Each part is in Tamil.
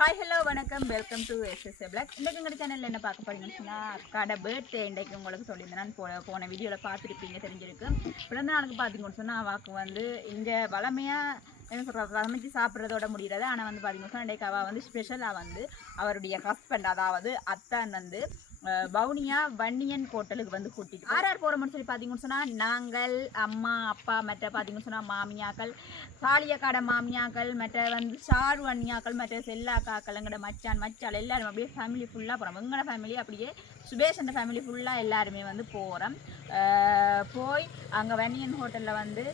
ஹாய் ஹலோ வணக்கம். Welcome to S S blog இன்றைக்கு எங்கள் சேனலில் என்ன பார்க்க போறீங்கன்னு சொன்னால் கடை பர்த்டே இன்றைக்கு உங்களுக்கு சொல்லியிருந்தேன். நான் போன போன வீடியோவில் பார்த்துருப்பீங்க தெரிஞ்சிருக்கு. பிறந்த நாளுக்கு பார்த்தீங்கன்னு சொன்னால் அவாக்கு வந்து இங்கே வளமையாக என்ன சொல்கிறது சமைச்சு சாப்பிட்றதோட முடியாது ஆனால் வந்து பார்த்தீங்கன்னு சொன்னால் இன்றைக்கு அவள் வந்து ஸ்பெஷலாக வந்து அவருடைய ஹஸ்பண்ட் அதாவது அத்தான் வந்து வவுனியா வன்னியன் ஹோட்டலுக்கு வந்து கூட்டிட்டு ஆர் ஆர் போகிறோம்னு சொல்லி பார்த்தீங்கன்னு சொன்னால் நாங்கள் அம்மா அப்பா மற்ற பார்த்தீங்கன்னு சொன்னால் மாமியாக்கள் காளியக்காட மாமியாக்கள் மற்ற வந்து சாரு அண்ணியாக்கள் மற்ற செல்லாக்காக்கள் எங்களோட மச்சான் மச்சால் எல்லாரும் அப்படியே ஃபேமிலி ஃபுல்லாக போகிறோம் எங்களோட ஃபேமிலி அப்படியே சுபேஷ் அந்த ஃபேமிலி ஃபுல்லாக எல்லாருமே வந்து போகிறோம் போய் அங்கே வன்னியன் ஹோட்டலில் வந்து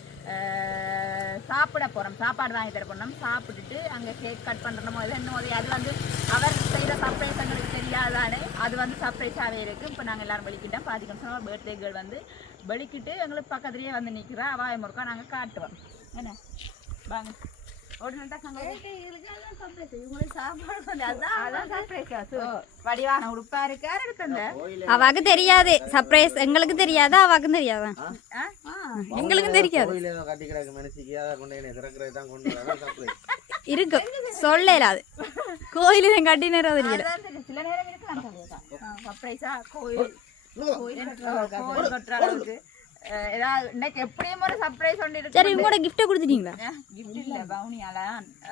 சாப்பிட போகிறோம் சாப்பாடு வாங்கி தர போனோம் சாப்பிட்டுட்டு அங்கே கேக் கட் பண்ணுறோமோ இது என்னமோ அது வந்து அவர் செய்கிற சர்ப்ரைஸ் எங்களுக்கு தெரியாதானே? அது வந்து சர்ப்ரைஸாகவே இருக்குது இப்போ நாங்கள் எல்லாரும் வெளிக்கிட்டோம். பார்த்தீங்கன்னு சொன்னால் பர்த்டே கேர்ள் வந்து வெளிக்கிட்டு எங்களுக்கு பக்கத்துலேயே வந்து நிற்கிறா அவாய முறுக்கா நாங்கள் காட்டுவோம் என்ன? வாங்க. அவாக்கு தெரியாது. சர்ப்ரைஸ் எங்களுக்கு தெரியாது? அவாக்கும் தெரியாது? எங்களுக்கும் தெரியாது. கோயில ஏதோ கட்டி கிடக்கு மனசுக்கு அதை கொண்டு என்ன திறக்கிறது தான் கொண்டு வரதான் surprise. இருக்கு சொல்லலாது கோயில கட்டினரோ தெரியல அதான் தெரியும். சில நேரம் இருக்கலாம் சர்ப்ரைஸா கோயில் கோயில் கோயில் கட்டுற அளவுக்கு அஹ், ஏதாவது இன்னைக்கு எப்படியும் ஒரு சர்ப்ரைஸ் ஒன்று இருக்கு. சரி உங்களோட கிஃப்ட்டை கொடுத்துட்டீங்களா? கிஃப்ட் இல்ல பவுனியால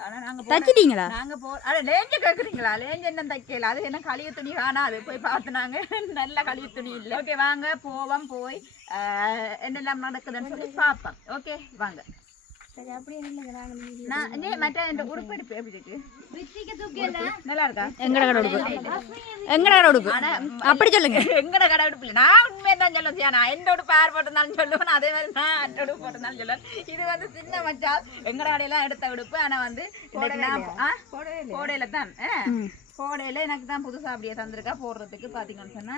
ஆனா நாங்க தச்சிட்டீங்களா நாங்க போ அட லேஞ்ச கேக்குறீங்களா? லேஞ்ச என்ன தைக்கல. அது என்ன கழிவு துணி காணாது. போய் பார்த்து நாங்க நல்ல கழிவு துணி இல்ல. ஓகே வாங்க போவோம் போய். என்னெல்லாம் நடக்குதுன்னு சொல்லி பார்ப்போம். ஓகே வாங்க. அப்படி சொல்லுங்க. எங்கட கடை உடுப்பு இல்ல? நான் உண்மையை தான் சொல்லுவேன் சியா. நான் எந்த உடுப்பு யார் போட்டிருந்தாலும் சொல்லுவேன் அதே மாதிரி நான் உடுப்பு போட்டிருந்தாலும் சொல்லுவேன். இது வந்து சின்ன மச்சால் எங்கட கடையெல்லாம் எடுத்த உடுப்பு. ஆனா வந்து? கோடையில தான் ஆ? கோடையில எனக்கு தான் புதுசா அப்படியே தந்திருக்கா. போடுறதுக்கு பாத்தீங்கன்னு சொன்னா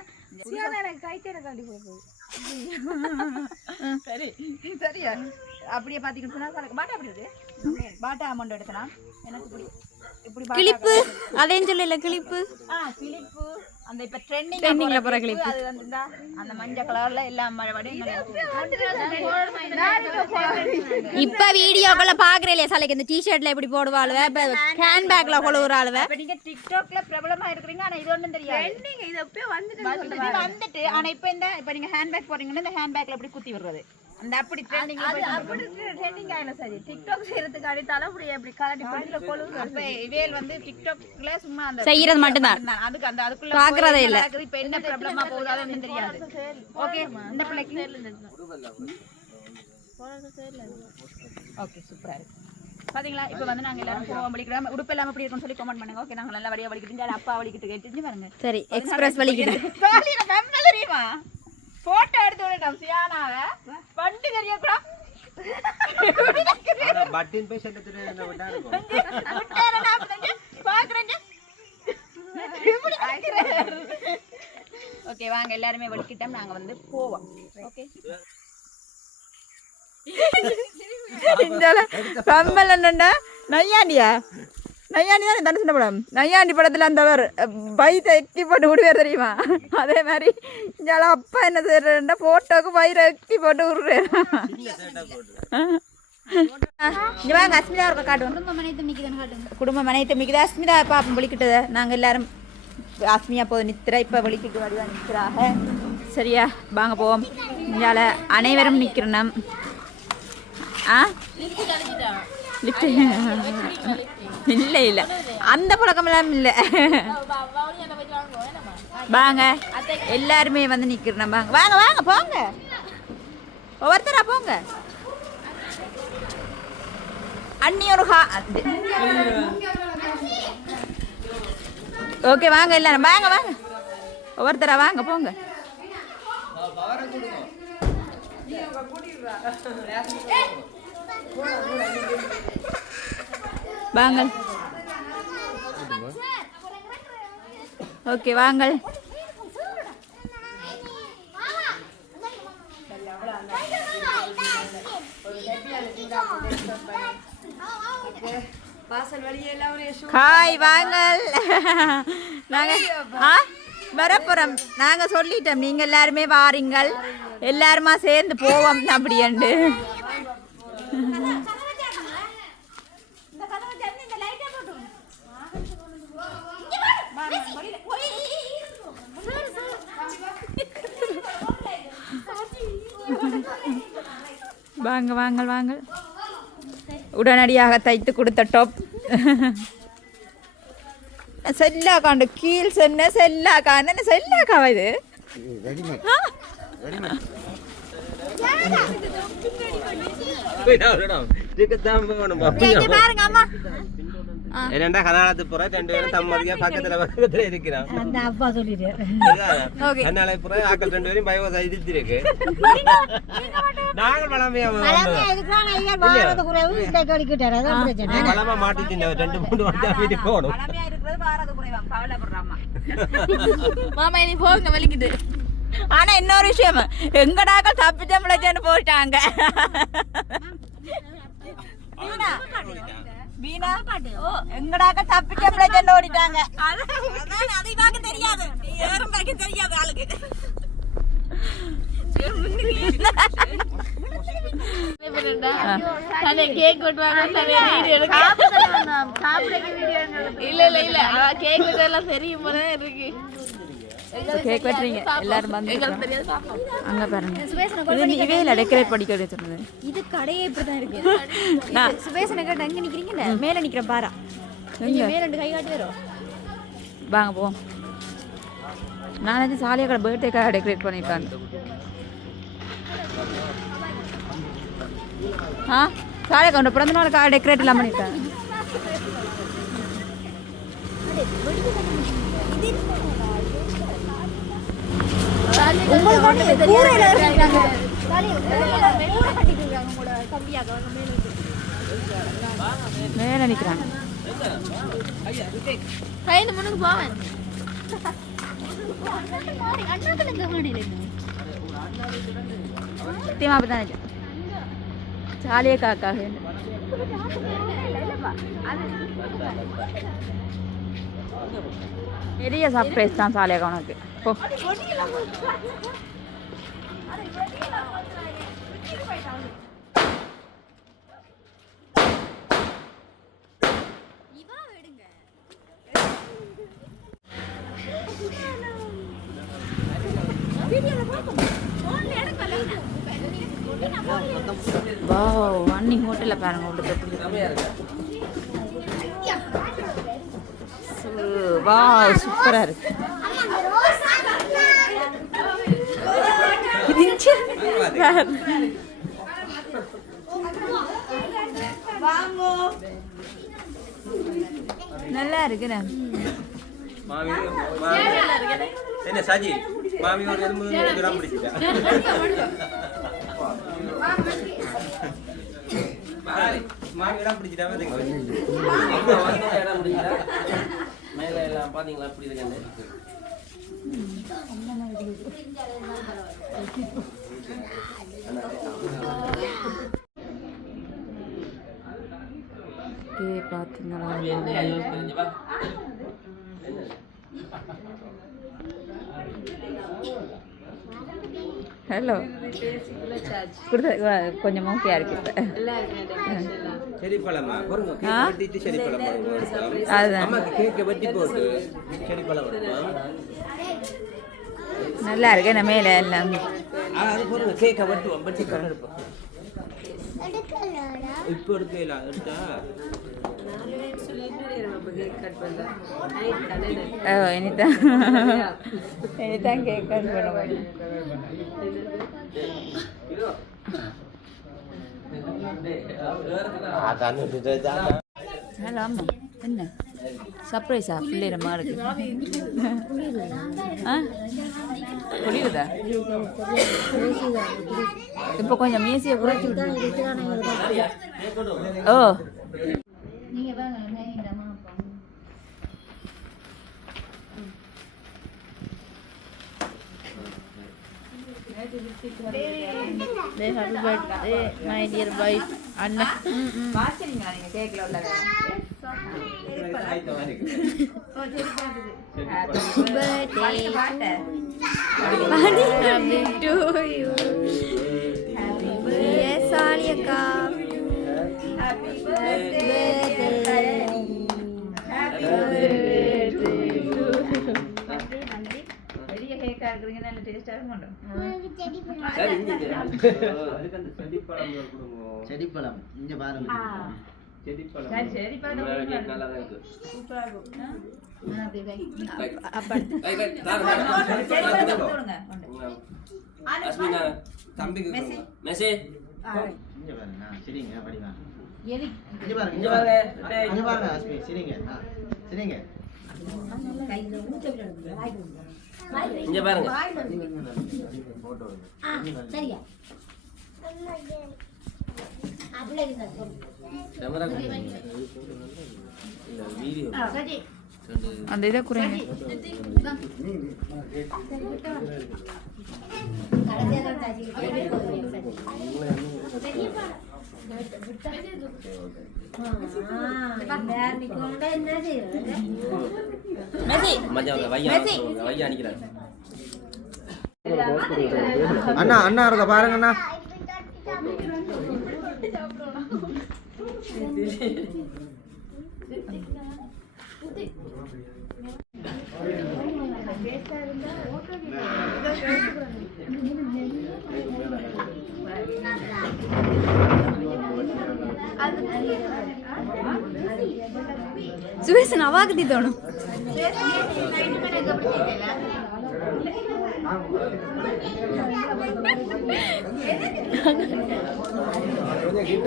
சரி. சரியா? அப்படியே பாத்தீங்கன்னு சொன்னா சரக்கு பாட்டா அப்படி இருக்கு? பாட்டா அமௌண்ட் எடுக்கலாம் எனக்கு பாட்டா கிளிப்பு. அதையும் சொல்லல? கிளிப்பு. ஆ கிளிப்பு. அந்த இப்ப ட்ரெண்டிங் போற. அது இந்தா, அந்த மஞ்சள் கலர்ல எல்லாம் இப்ப வீடியோக்குள்ள பாக்குறேன் இல்லையா சலைக்கு? இந்த டிஷர்ட்ல எப்படி போடுவாளுவ? ஹேண்ட் பேக்ல கொழுவுறாளுவ? இப்ப நீங்க டிக்டாக்ல பிரபலமா இருக்கிறீங்க ஆனா இது ஒண்ணும் தெரியாது. இது எப்பயும் வந்துட்டு வந்துட்டு. ஆனா இப்ப இந்த இப்ப நீங்க ஹேண்ட் பேக் போறீங்கன்னா இந்த ஹேண்ட் பேக்ல அப்படி குத்தி விடுறது? அந்த அப்படி ட்ரெண்டிங் அப்படி ட்ரெண்டிங் ஆயில சரி. டிக்டாக் செய்யறதுக்கு அடித்தாலும் அப்படி அப்படி கலட்டி படுத்துல கொழுவு அப்ப இவேல் வந்து டிக்டாக்ல சும்மா அந்த செய்யறது மட்டும்தான். நான் அதுக்கு அந்த அதுக்குள்ள பாக்குறதே இல்ல. இப்ப என்ன பிரபலமா போகுது அது ஒண்ணும் தெரியாது. ஓகே இந்த பிள்ளைக்கு? ஓகே சூப்பரா இருக்கு. பாத்தீங்களா? இப்போ வந்து நாங்க எல்லாரும் போவோம் வலிக்கிறோம் உடுப்பு எல்லாம் எப்படி இருக்கும்னு சொல்லி கமெண்ட் பண்ணுங்க. ஓகே நாங்க நல்லா வடியா வலிக்கிட்டு அப்பா வலிக்கிட்டு கேட்டு பாருங்க. சரி எக்ஸ்பிரஸ் தெரியுமா போட்டோ எடுத்து விடட்டும் சியானாவ. வண்டி தெரியக்கூடாது ஆனா பட்டின் போய் செல்லத்துல என்ன விட்டா இருக்கும். ஓகே வாங்க எல்லாருமே வலிக்கிட்டோம். நாங்க வந்து போவோம். ஓகே கம்மல் என்னண்டா நையாண்டியா? நையாண்டி தான் தனுசன படம். நையாண்டி படத்தில் அந்தவர் பைத்தை எக்கி போட்டு விடுவார் தெரியுமா? அதே மாதிரி இங்கே அப்பா என்ன செய்யறா ஃபோட்டோக்கு பயிரை எக்கி போட்டு வாங்க அஸ்மிதா இருக்க காட்டுவோம். குடும்பம் அனைத்து மிகுது அஸ்மிதா பாப்பம் விழிக்கிட்டது நாங்கள் எல்லாரும் அஸ்மியா போது நித்திரா இப்போ விழிக்கிட்டு வருவா நிற்கிறாக சரியா வாங்க போவோம். இங்கால அனைவரும் நிற்கிறோம். ஆ? லிஃப்ட் இல்லை இல்லை. அந்த பழக்கமெல்லாம் இல்லை. வாங்க. எல்லாருமே வந்து நிற்கிறேன் வாங்க வாங்க வாங்க போங்க. ஒவ்வொருத்தரா போங்க. அண்ணி ஒரு ஹா ஓகே வாங்க எல்லாரும். வாங்க வாங்க. ஒவ்வொருத்தரா வாங்க போங்க. வாங்க ஓகே வாங்கள். ஹாய் வாங்கள். நாங்க ஆ? வரப்புறம். நாங்க சொல்லிட்டோம். நீங்க எல்லாருமே வாரீங்கள். எல்லாருமா சேர்ந்து போவோம் அப்படின்ட்டு. வாங்க வாங்க வாங்க. உடனடியாக தைத்து கொடுத்த டாப் செல்லாக்காண்டு கீழ் சொன்ன செல்லாக்கா என்ன செல்லாக்காவா இது? ரெடிமேட். இங்க பாருங்க அம்மா. என்னண்டா கனாலத்து புற? ரெண்டு பேரும் தம்மதியா பக்கத்துல பக்கத்துல இருக்கிறான். அந்த அப்பா சொல்லிட்டு. ஓகே. கண்ணாலை புற ஆக்கள் ரெண்டு பேரும் பயவசா இருக்கு நாங்கள் பழமையா பழமா மாட்டி தின்ன ரெண்டு மூணு வருஷம் வீட்டுக்கு போகணும். மாமா இனி போங்க வலிக்குது. ஆனா இன்னொரு விஷயம். எங்கடாக்கள் தப்பிச்ச முளைச்சேன்னு போயிட்டாங்க. வீணா? ஓ எங்கடாக்கள் தப்பிச்ச முளைச்சேன்னு ஓடிட்டாங்க. அதை தெரியாது. யாரும் பார்க்க தெரியாது ஆளுக்கு. கேக் வெட்டுவாங்க இல்ல இல்ல இல்ல. கேக் வெட்டெல்லாம் பெரிய முறை இருக்கு. கேக் வெட்டுறீங்க. எல்லாரும் வந்து அங்க பாருங்க. இது நீ இவையில டெக்கரேட் படிக்க சொன்னது. இது கடையே இப்படிதான் இருக்கு. நான் சுபேசனை கேட்ட எங்க நிக்கிறீங்கல்ல மேல நிக்கிற பாரா. நீங்க மேல ரெண்டு கை காட்டி வரும் வாங்க போவோம் நான் வந்து சாலியா கடை பர்த்டேக்காக டெக்கரேட் பண்ணியிருக்காங்க ஆ? சாலியா கவுண்ட பிறந்த நாளுக்காக டெக்கரேட் எல்லாம் பண்ணியிருக்காங்க மேல நிக்கிறாங்க. கைந்து முன்னுக்கு போவேன். சத்தியமா அப்படிதான் சாலியா காக்காக பெரிய சர்ப்ரைஸ் தான் சாலியா உனக்கு வா அன்னி ஹோட்டலில் பாருங்க உள்ள எப்படி வாவ் சூப்பரா இருக்கு. நல்லா இருக்குண்ணே மாமி என்ன சாஜி? மாமி ஒரு எலும்பு கிராம் பிடிச்சிட்டா? மாமி இடம் பிடிச்சிட்டா? மேல எல்லாம் பாத்தீங்களா? எப்படி பார்த்தீங்களா ஹலோ கொடுத்த கொஞ்சம் இருக்கு இப்போ. நல்லா இருக்கு என்ன மேலே எல்லாம். இப்போ எடுக்கல எடுத்தா? இனிதான். இனிதான் கேக் கட் பண்ணுவோம். ஹலோ அம்மா. என்ன? சர்ப்ரைஸா பிள்ளைரமா இருக்கு. ஆ? புரியுதா இப்போ கொஞ்சம் மீசியை குறைச்சி விட்டு ஓ ஹாப்பி பர்த்டே மை டியர் பாய் அண்ணா. வாசிங்களா நீங்க கேக்ல உள்ளத பாட்டு பாட்டு happy to you happy birthday சாலியக்கா உங்க- அஸ்மினா தம்பிக்கு மெஸ்ஸி. மெஸ்ஸி இங்க பாருங்க ஆ, சரிங்க படிங்க எது? இங்க பாருங்க இங்க. இங்க சரிங்க இங்க பாருங்க. போட்டோ சரியா. கேமரா இல்ல வீடியோ சரி. அந்த இதை குறைங்க. மெஸ்ஸி அண்ணா அண்ணா இருக்க பாருங்க அண்ணா.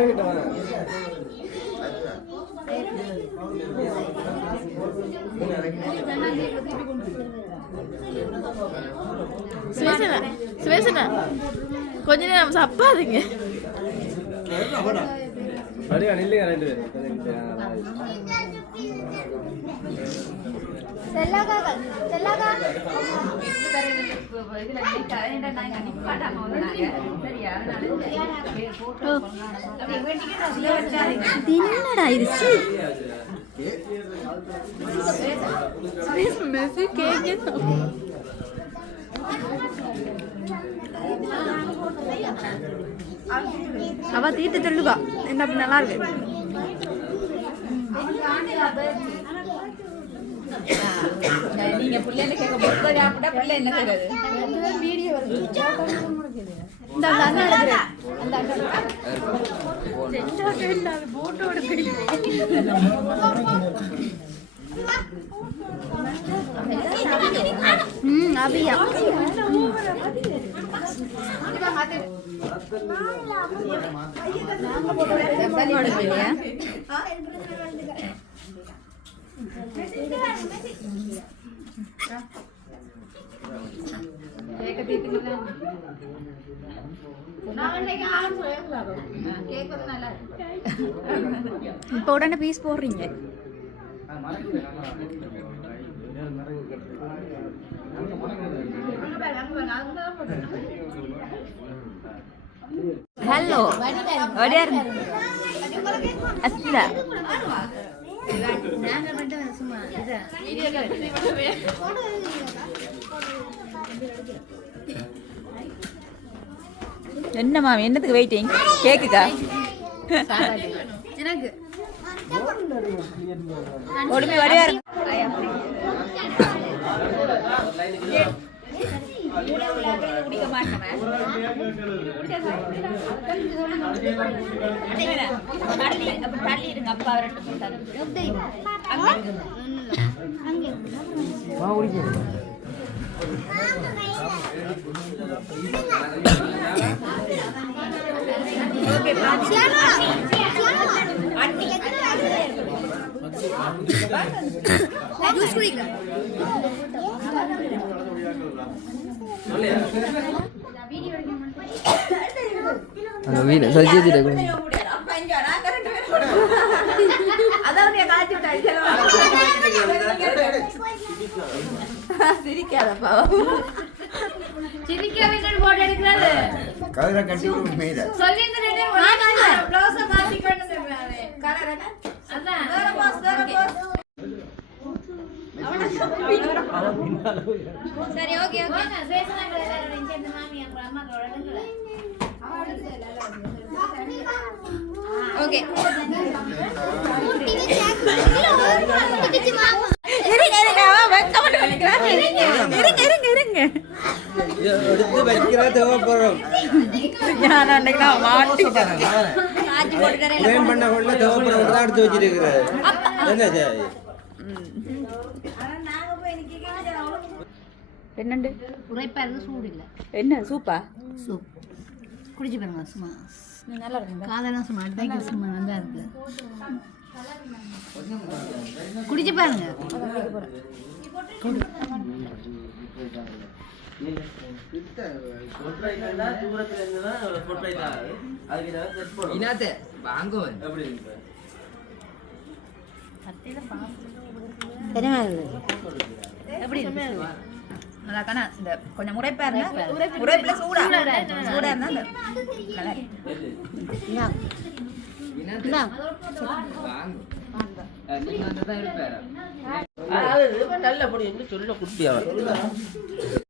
கிட்ட வாங்க சுவேசனா சுவேசனா கொஞ்ச நேரம் சப்பாதுங்க அப்படியே ரெண்டு. என்னடா இது? கேக்கு அவ தீர்த்து சொல்லுவா. என்ன அப்படி நல்லா இருக்கு? நீங்க பிள்ளைங்க கேட்க பொறுத்த சாப்பிட்டா பிள்ளை? என்ன கேட்குது இந்த அந்த ம் இப்போ உடனே பீஸ் போடுறீங்க. அங்க ஹலோ வடியார் அஸ்மிதா நாங்க மட்டும் சும்மா இதான் என்ன மாமி என்னத்துக்கு வெயிட்டிங் கேக்குக்கா எனக்கு ஒடுமை வடியார் குடிக்க மாட்டேன் தள்ளி இருங்க அப்பா வரட்டும் ஜூஸ் குடிக்கிறேன் அந்த வீடு காய்ச்சி விட்டாச்சு சிரிக்காதப்பா. சிரிக்க வேண்டிய போட்டு எடுக்கிறது. கதிரை கட்டி விட்டு மீத சொல்லி இந்த ரெண்டு பிளவுஸ மாத்தி கொண்டு சொல்றாரு. கலர் என்ன அதான் வேற பாஸ் வேற பாஸ் சரி ஓகே ஓகே பேசலாம் இங்க மாமி அப்புறம் அம்மா எடுங்கல ஓகே இருங்க இருங்க இருங்க நான் மாட்டிக்கிட்டேன் காய்ச்சி பண்ண கொள்ள தேவைப்பட தான் எடுத்து வச்சிருக்கிறாரு. என்ன சாய் என்னண்டு? உரைப்பா இருக்கு சூடு இல்லை. என்ன சூப்பா? சூப். குடிச்சு பாருங்க சும்மா. நல்லா இருக்குங்க காதெல்லாம் சும்மா அடைக்க சும்மா நல்லா இருக்கு. குடிச்சு பாருங்க. தூரத்துல இருந்துன்னா ஃபுட் ரைட் ஆகுது அதுக்கு நான் செட் பண்ணுவோம் இனாத்தே வாங்குவேன் எப்படி எப்படி இந்த கொஞ்சம் முறைப்பா இருந்தா. சூடா சூடா இருந்தா இருப்பாரு அதாவது நல்ல சொல்ல இறால் இறால்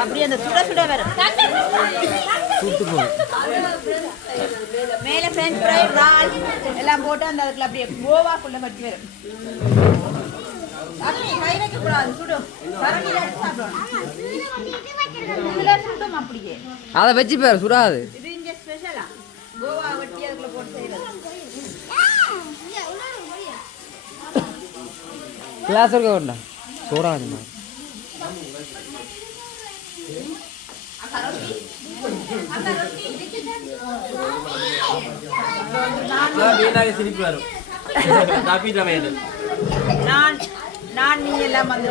அப்படியே அந்த சுட சுட வரும் மேலே ஃப்ரெஞ்ச் ஃப்ரை இறால் எல்லாம் போட்டு அந்த அதுக்குள்ள அப்படியே கோவாக்குள்ள வச்சு வரும். அப்படி கை வைக்க கூடாது சுடும் கரண்டில எடுத்து சாப்பிடணும் இதுல சுடும் அப்படியே அதை வச்சு பாரு சுடாது இது இங்க ஸ்பெஷலா கோவா வெட்டி அதுக்குள்ள போட்டு செய்யறது கிளாஸ் இருக்க வேண்டாம் சூடா வேணுமா வீணாக சிரிப்பு வரும் நான் நான் நீ எல்லாம் வந்து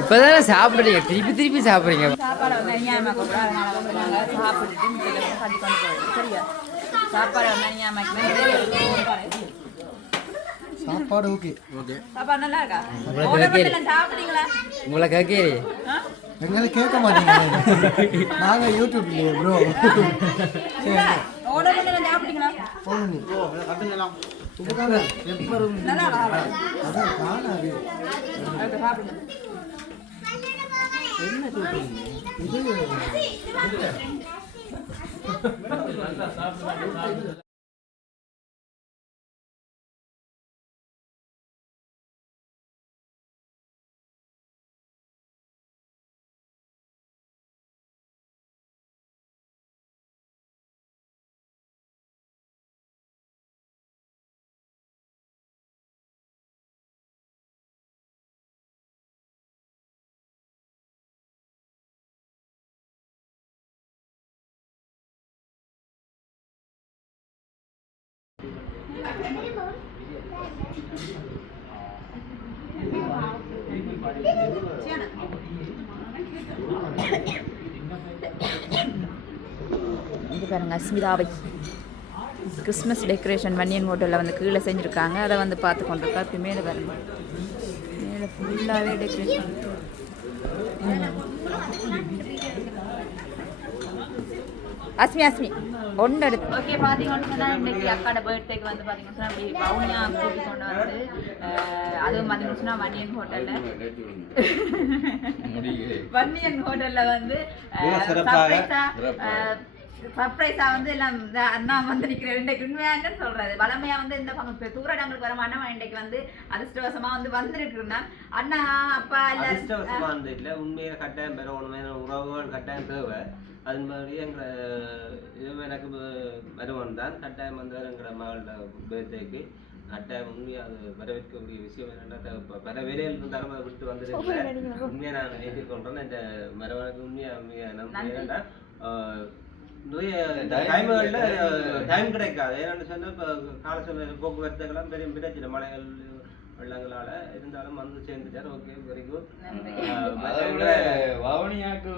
இப்பதானே சாப்பிடுறீங்க. திருப்பி திருப்பி சாப்பிடுறீங்க. சாப்பாடை வந்து அநியாயமாக கூடாது அதனால வந்து நாங்கள் சாப்பிட்டுட்டு மிச்சத்தை கட்டி கொண்டு போயிடுவோம் சரியா? சாப்பாடை வந்து ஓகே. நல்லா இருக்கா? உங்களை கேட்கறே? எங்களை கேட்க மாட்டீங்க. நாங்க யூடியூப்ல ப்ரோ பண்ணலாம், சாப்பிட்டீங்களா நல்லா இது பாருங்க அஸ்மிதாவை. கிறிஸ்மஸ் டெக்கரேஷன் வன்னியன் ஹோட்டலில் வந்து கீழே செஞ்சுருக்காங்க. அதை வந்து பார்த்து கொண்டிருக்கா. இப்போ மேலே பாருங்க. மேலே ஃபுல்லாகவே டெக்கரேஷன் அஸ்மி அஸ்மி. ஒன்று எடுத்து. ஓகே பார்த்தீங்கன்னு சொன்னால் இன்னைக்கு அக்காட பர்த்டேக்கு வந்து பார்த்தீங்கன்னு சொன்னால் அப்படி பவுனியா கூட்டி கொண்டு வந்து அதுவும் பார்த்தீங்கன்னு சொன்னால் வன்னியன் ஹோட்டலில் வன்னியன் ஹோட்டல்ல வந்து சர்ப்ரைஸா வந்து எல்லாம் இந்த அண்ணா வந்து நிக்கிறேன் இன்றைக்கு உண்மையான்னு சொல்றாரு. வளமையா வந்து இந்த பக்கம் தூரடங்களுக்கு வர அண்ணா இன்றைக்கு வந்து அதிர்ஷ்டவசமா வந்து வந்திருக்குன்னா அண்ணா அப்பா எல்லாரும் உண்மையில கட்டாயம் பெறணும் உறவுகள் கட்டாயம் தேவை. அது மாதிரி எங்களை இது எனக்கு வருவன் தான். கட்டாயம் வந்தவர் எங்களோட மகளோட பர்த்டேக்கு கட்டாயம் உண்மையா அது வரவேற்கக்கூடிய விஷயம் என்னன்னா இப்போ பல வேலையில் இருந்தாலும் அதை விட்டு வந்துருக்கேன் உண்மையா நான் ஏற்றுக்கொள்றேன். இந்த மரவனுக்கு உண்மையா உண்மையா நம்ம ஏன்னா ஆஹ், நிறைய டைம்களில் டைம் கிடைக்காது. ஏன்னு சொன்னா இப்போ கால சூழ்நிலை போக்குவரத்துக்கெல்லாம் பெரிய பிரச்சனை. மழைகள் வெள்ளங்களால இருந்தாலும் வந்து சேர்ந்துட்டார். ஓகே வெரி குட் வவுனியாக்கு.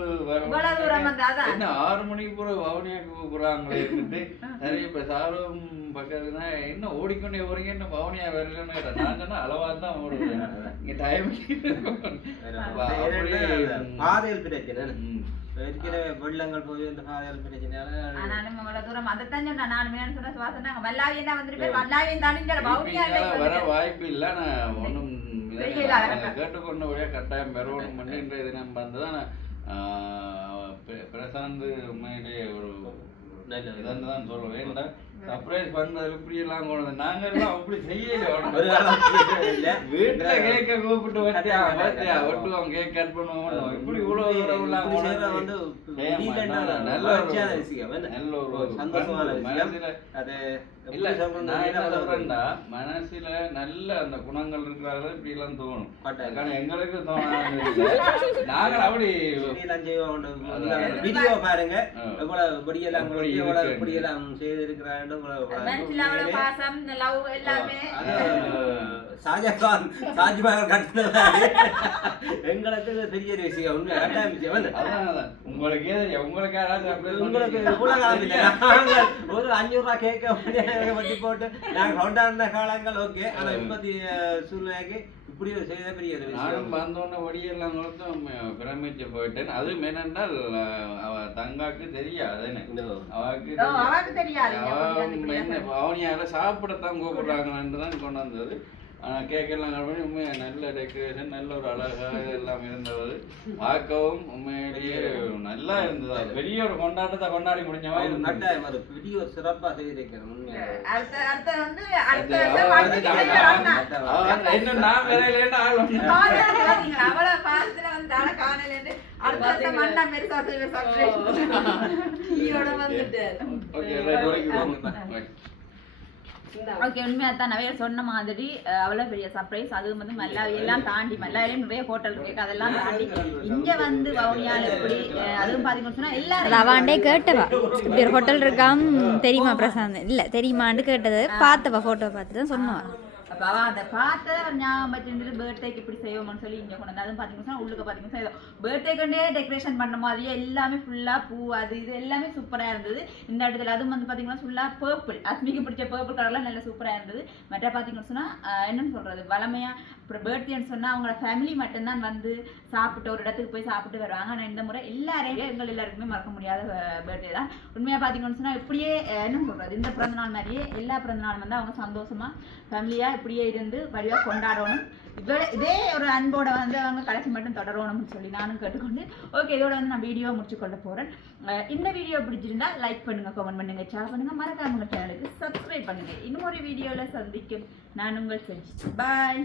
என்ன ஆறு மணிக்கு பூரா வவுனியாக்கு போறாங்களே இருந்துட்டு நிறைய இப்ப சாரும் பக்கத்துனா என்ன ஓடிக்கொண்டே போறீங்க? என்ன வவுனியா வரலன்னு கேட்டேன் நான் சொன்னா அளவா தான் ஓடுவேன். இங்க டைம் பாதையில் பிரச்சனை ஏற்கனவே வெள்ளங்கள் போய் இந்த பாதையில் பிரச்சனையால ஆனாலும் இவ்வளவு தூரம் அதைத்தான் சொன்னா நான் மேல சொன்ன சுவாசம் நாங்க வல்லாவி என்ன வந்துருப்பேன் தானிங்கிற பவுனியா வர வாய்ப்பு இல்ல. நான் ஒண்ணும். கேட்டுக்கொண்டபடியா கட்டாயம் பெறணும் பண்ணின்ற தினம் வந்துதான் பிரசாந்த் உண்மையிலேயே ஒரு. இதான் தான் சொல்ல வேண்டாம் சர்ப்ரைஸ் பண்ணதுல இப்படி எல்லாம் கொண்டு நாங்க எல்லாம் அப்படி செய்யல. வீட்டுல கேக்க கூப்பிட்டு வச்சியா வச்சியா. ஒட்டுவோம் கேக் கட் பண்ணுவோம் இப்படி இவ்வளவு உறவுலாம் வந்து நல்ல ஒரு விஷயம்? நல்ல ஒரு சந்தோஷமான மனசுல அது இல்ல? நான் என்ன மனசுல நல்ல அந்த குணங்கள் இருக்கிறார்கள் இப்படி எல்லாம் தோணும். ஆனா எங்களுக்கு தோணாது. நாங்கள் அப்படி. வீடியோ பாருங்க. எவ்வளவு இப்படியெல்லாம் எப்படி உங்களுக்கு அவ்வளவு பாசம் லவ் எல்லாமே ஷாஜகான் ஷாஜ்மஹால் கட்டினதாரு எங்களுக்கு பெரிய ஒரு விஷயம் உண்மை அதான். உங்களுக்கே. உங்களுக்கு உங்களுக்கு நாங்கள் ஒரு அஞ்சூறு ரூபாய் கேட்க முடியாத வட்டி போட்டு நாங்கள் கொண்டாடின காலங்கள் ஓகே ஆனா இப்போதைய சூழ்நிலைக்கு இப்படி ஒரு செய்த பெரிய நானும் வந்தோடனே வடியெல்லாம் கொடுத்து பிரமிச்சு போயிட்டேன். அது என்னென்றால் அவ தங்காக்கு தெரியாது. அவளுக்கு தெரியாது. அவ என்ன அவனியால சாப்பிடத்தான் கூப்பிடுறாங்கன்னு தான் கொண்டு வந்தது. ஆனா கேக் எல்லாம் cut பண்ணி உண்மையா நல்ல டெக்கரேஷன் நல்ல ஒரு அழகாக எல்லாம் இருந்தது. பார்க்கவும் உண்மையிலேயே நல்லா இருந்தது. பெரிய ஒரு கொண்டாட்டத்தை கொண்டாடி முடிஞ்சவா இருந்தது. கட்டாயம். அது பெரிய ஒரு சிறப்பா செய்திருக்கிறேன் உண்மையாக இன்னும் நான் வேலையிலேன்னு ஆள் பாசத்துல வந்து அடுத்த மண்ணா பெருசா செய்வேன் ஓகே. ஓகே உண்மையாக தான் நிறைய சொன்ன மாதிரி அவ்வளோ பெரிய சர்ப்ரைஸ் அதுவும் வந்து மல்லாவையெல்லாம் தாண்டி மல்லாவிலேயும் நிறைய ஹோட்டல் இருக்கு. அதெல்லாம் தாண்டி இங்கே வந்து வவுனியால எப்படி அதுவும் பார்த்தீங்கன்னு சொன்னா அது எல்லாரும் அவாண்டே கேட்டவா? இப்படி ஒரு ஹோட்டல் இருக்காம் தெரியுமா பிரசாந்த்? இல்ல தெரியுமான்னு கேட்டது. பார்த்தவா போட்டோ பார்த்து தான் சொன்னவா? அப்போ அவன் அதை பார்த்ததை அவர் ஞாபகம் வச்சிருந்துட்டு பர்த்டேக்கு இப்படி செய்வோம்னு சொல்லி இங்கே கொண்டு வந்து அதுவும் பார்த்தீங்கன்னா உள்ளுக்கு பார்த்தீங்கன்னா ஏதோ பர்த்டே டெக்கரேஷன் பண்ண மாதிரியே எல்லாமே ஃபுல்லாக பூ அது இது எல்லாமே சூப்பராக இருந்தது. இந்த இடத்துல அதுவும் வந்து பார்த்தீங்கன்னா ஃபுல்லாக பர்பிள் அஸ்மிக்கு பிடிச்ச பர்பிள் கலர்லாம் நல்லா சூப்பராக இருந்தது. மற்ற பார்த்தீங்கன்னு சொன்னால் என்னன்னு சொல்கிறது வளமையாக அப்புறம் பர்த்டேன்னு சொன்னால் அவங்களோட ஃபேமிலி மட்டும்தான் வந்து சாப்பிட்டு ஒரு இடத்துக்கு போய் சாப்பிட்டு வருவாங்க. ஆனால் இந்த முறை எல்லாரையும் எங்கள் எல்லாருக்குமே மறக்க முடியாத பர்த்டே தான். உண்மையாக பார்த்தீங்கன்னு சொன்னால் இப்படியே என்ன சொல்கிறது இந்த பிறந்தநாள் மாதிரியே எல்லா பிறந்தநாளும் வந்து அவங்க சந்தோஷமாக ஃபேமிலியாக இப்படியே இருந்து வழியாக கொண்டாடணும். இதோட இதே ஒரு அன்போட வந்து அவங்க கடைசி மட்டும் தொடரணும்னு சொல்லி நானும் கேட்டுக்கொண்டு ஓகே இதோட வந்து நான் வீடியோ முடிச்சு கொள்ள போகிறேன் இந்த வீடியோ பிடிச்சிருந்தா லைக் பண்ணுங்க கமெண்ட் பண்ணுங்க ஷேர் பண்ணுங்க. மறக்காம சேனலுக்கு சப்ஸ்கிரைப் பண்ணுங்க. இன்னும் ஒரு வீடியோவில் சந்திக்கும். நான் உங்கள் செஞ்சு பாய்